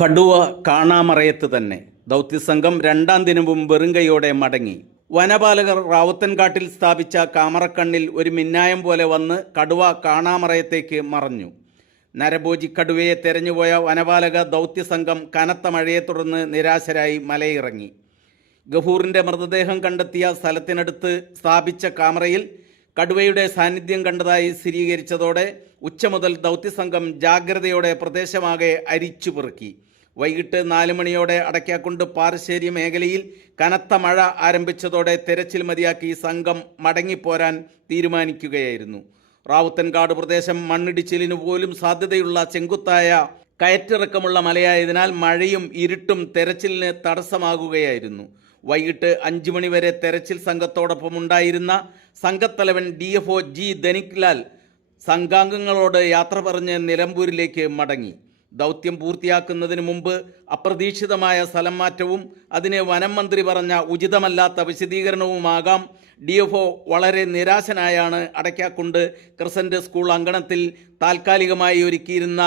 കടുവ കാണാമറയത്ത് തന്നെ. ദൗത്യസംഘം രണ്ടാം ദിനവും വെറുങ്കയോടെ മടങ്ങി. വനപാലകർ റാവുത്തൻകാട്ടിൽ സ്ഥാപിച്ച കാമറക്കണ്ണിൽ ഒരു മിന്നായം പോലെ വന്ന് കടുവ കാണാമറയത്തേക്ക് മറഞ്ഞു. നരഭോജി കടുവയെ തെരഞ്ഞുപോയ വനപാലക ദൗത്യസംഘം കനത്ത മഴയെ തുടർന്ന് നിരാശരായി മലയിറങ്ങി. ഗഫൂറിന്റെ മൃതദേഹം കണ്ടെത്തിയ സ്ഥലത്തിനടുത്ത് സ്ഥാപിച്ച കാമറയിൽ കടുവയുടെ സാന്നിധ്യം കണ്ടതായി സ്ഥിരീകരിച്ചതോടെ ഉച്ച മുതൽ ദൗത്യസംഘം ജാഗ്രതയോടെ പ്രദേശമാകെ അരിച്ചു പെറുക്കി വൈകിട്ട് നാല് മണിയോടെ അടയ്ക്കാക്കുണ്ട് പാറശ്ശേരി മേഖലയിൽ കനത്ത മഴ ആരംഭിച്ചതോടെ തെരച്ചിൽ മതിയാക്കി സംഘം മടങ്ങിപ്പോരാൻ തീരുമാനിക്കുകയായിരുന്നു. റാവുത്തൻകാട് പ്രദേശം മണ്ണിടിച്ചിലിനു പോലും സാധ്യതയുള്ള ചെങ്കുത്തായ കയറ്റിറക്കമുള്ള മലയായതിനാൽ മഴയും ഇരുട്ടും തെരച്ചിലിന് തടസ്സമാകുകയായിരുന്നു. വൈകിട്ട് അഞ്ചു മണിവരെ തെരച്ചിൽ സംഘത്തോടൊപ്പം ഉണ്ടായിരുന്ന സംഘത്തലവൻ D F O G Dhaniklal സംഘാംഗങ്ങളോട് യാത്ര പറഞ്ഞ് നിലമ്പൂരിലേക്ക് മടങ്ങി. ദൗത്യം പൂർത്തിയാക്കുന്നതിന് മുമ്പ് അപ്രതീക്ഷിതമായ സ്ഥലം മാറ്റവും അതിന് വനം മന്ത്രി പറഞ്ഞ ഉചിതമല്ലാത്ത വിശദീകരണവുമാകാം. ഡി എഫ് ഒ വളരെ നിരാശനായാണ് അടയ്ക്കാക്കുണ്ട്. ക്രിസന്റ് സ്കൂൾ അങ്കണത്തിൽ താൽക്കാലികമായി ഒരുക്കിയിരുന്ന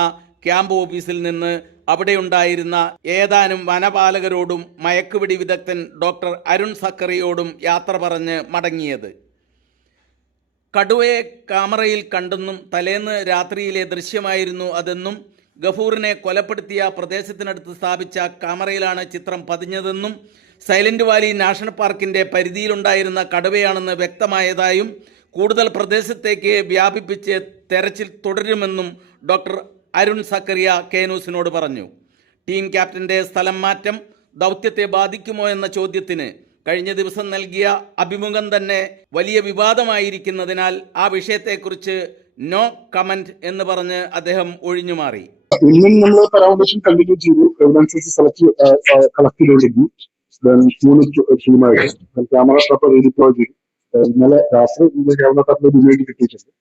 ക്യാമ്പ് ഓഫീസിൽ നിന്ന് അവിടെയുണ്ടായിരുന്ന ഏതാനും വനപാലകരോടും മയക്കുപിടി വിദഗ്ധൻ ഡോക്ടർ അരുൺ സക്കറിയോടും യാത്ര പറഞ്ഞ് മടങ്ങിയത്. കടുവയെ കാമറയിൽ കണ്ടെന്നും തലേന്ന് രാത്രിയിലെ ദൃശ്യമായിരുന്നു അതെന്നും ഗഫൂറിനെ കൊലപ്പെടുത്തിയ പ്രദേശത്തിനടുത്ത് സ്ഥാപിച്ച കാമറയിലാണ് ചിത്രം പതിഞ്ഞതെന്നും സൈലന്റ് വാലി നാഷണൽ പാർക്കിന്റെ പരിധിയിലുണ്ടായിരുന്ന കടുവയാണെന്ന് വ്യക്തമായതായും കൂടുതൽ പ്രദേശത്തേക്ക് വ്യാപിപ്പിച്ച് തെരച്ചിൽ തുടരുമെന്നും ഡോക്ടർ അരുൺ സക്കറിയ കെ പറഞ്ഞു. ടീം ക്യാപ്റ്റന്റെ സ്ഥലം മാറ്റം ദൗത്യത്തെ ബാധിക്കുമോ എന്ന ചോദ്യത്തിന് കഴിഞ്ഞ ദിവസം നൽകിയ അഭിമുഖം തന്നെ വലിയ വിവാദമായിരിക്കുന്നതിനാൽ ആ വിഷയത്തെക്കുറിച്ച് നോ കമന്റ് എന്ന് പറഞ്ഞ് അദ്ദേഹം ഒഴിഞ്ഞുമാറി. ഇന്നും നമ്മൾ പരാമർശം കണ്ടിന്യൂ ചെയ്തു എവിഡൻസസ് സെലക്ട് കളക്ട് ചെയ്തുകൊണ്ടിരുന്നു മൂന്ന് ടീമായിട്ട് ക്യാമറ ട്രാപ്പർ റീഡിപ്ലോയ് ചെയ്തു ഇന്നലെ രാത്രി ക്യാമറ ട്രാപ്പിൽ റിമൈൻഡ് കിട്ടിയിട്ടുണ്ട്.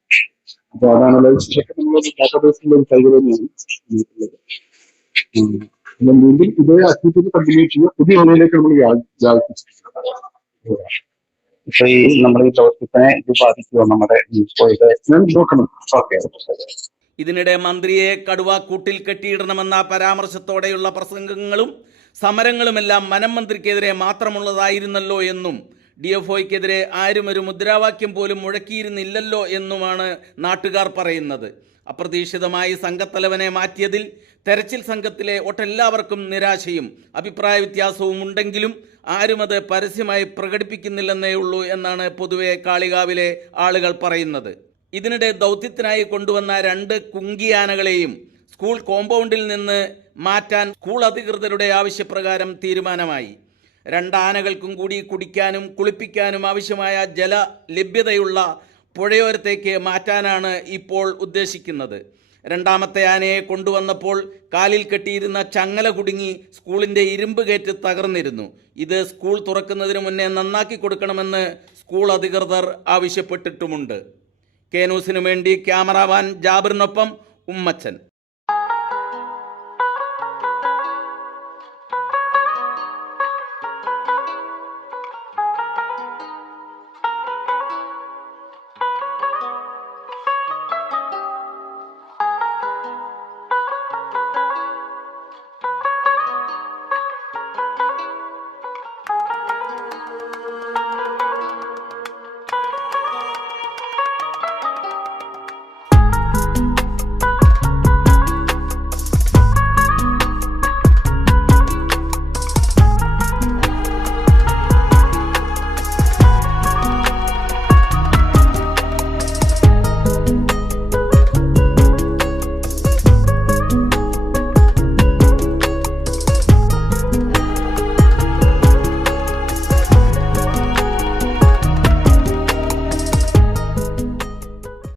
അപ്പൊ അതാണ് ലൈഫ് നമ്മൾ ഡാറ്റാബേസിന്റെ ഒരു കൈകൾ തന്നെയാണ് വീണ്ടും ഇതേ ആക്ടിവിറ്റി കണ്ടിന്യൂ ചെയ്യുക പുതിയ ഏരിയയിലേക്ക് നമ്മൾ ഇപ്പൊ ഈ നമ്മൾ ഈ ടോപ്പിക്കിനെ ഇത് ബാധിക്കുമോ നമ്മുടെ ഞാൻ നോക്കണം. ഓക്കെ ഇതിനിടെ മന്ത്രിയെ കടുവ കൂട്ടിൽ കെട്ടിയിടണമെന്ന പരാമർശത്തോടെയുള്ള പ്രസംഗങ്ങളും സമരങ്ങളുമെല്ലാം വനം മന്ത്രിക്കെതിരെ മാത്രമുള്ളതായിരുന്നല്ലോ എന്നും ഡി എഫ് ഒയ്ക്കെതിരെ ആരും ഒരു മുദ്രാവാക്യം പോലും മുഴക്കിയിരുന്നില്ലല്ലോ എന്നുമാണ് നാട്ടുകാർ പറയുന്നത്. അപ്രതീക്ഷിതമായി സംഘത്തലവനെ മാറ്റിയതിൽ തെരച്ചിൽ സംഘത്തിലെ ഒട്ടെല്ലാവർക്കും നിരാശയും അഭിപ്രായ വ്യത്യാസവും ഉണ്ടെങ്കിലും ആരും അത് പരസ്യമായി പ്രകടിപ്പിക്കുന്നില്ലെന്നേ ഉള്ളൂ എന്നാണ് പൊതുവെ കാളികാവിലെ ആളുകൾ പറയുന്നത്. ഇതിനിടെ ദൗത്യത്തിനായി കൊണ്ടുവന്ന രണ്ട് കുങ്കിയാനകളെയും സ്കൂൾ കോമ്പൗണ്ടിൽ നിന്ന് മാറ്റാൻ സ്കൂൾ അധികൃതരുടെ ആവശ്യപ്രകാരം തീരുമാനമായി. രണ്ടാനകൾക്കും കൂടി കുടിക്കാനും കുളിപ്പിക്കാനും ആവശ്യമായ ജല ലഭ്യതയുള്ള പുഴയോരത്തേക്ക് മാറ്റാനാണ് ഇപ്പോൾ ഉദ്ദേശിക്കുന്നത്. രണ്ടാമത്തെ ആനയെ കൊണ്ടുവന്നപ്പോൾ കാലിൽ കെട്ടിയിരുന്ന ചങ്ങല കുടുങ്ങി സ്കൂളിന്റെ ഇരുമ്പ് ഗേറ്റ് തകർന്നിരുന്നു. ഇത് സ്കൂൾ തുറക്കുന്നതിന് മുന്നേ നന്നാക്കി കൊടുക്കണമെന്ന് സ്കൂൾ അധികൃതർ ആവശ്യപ്പെട്ടിട്ടുമുണ്ട്. കെ ന്യൂസിനു വേണ്ടി ക്യാമറാമാൻ ജാബിറിനൊപ്പം ഉമ്മച്ചൻ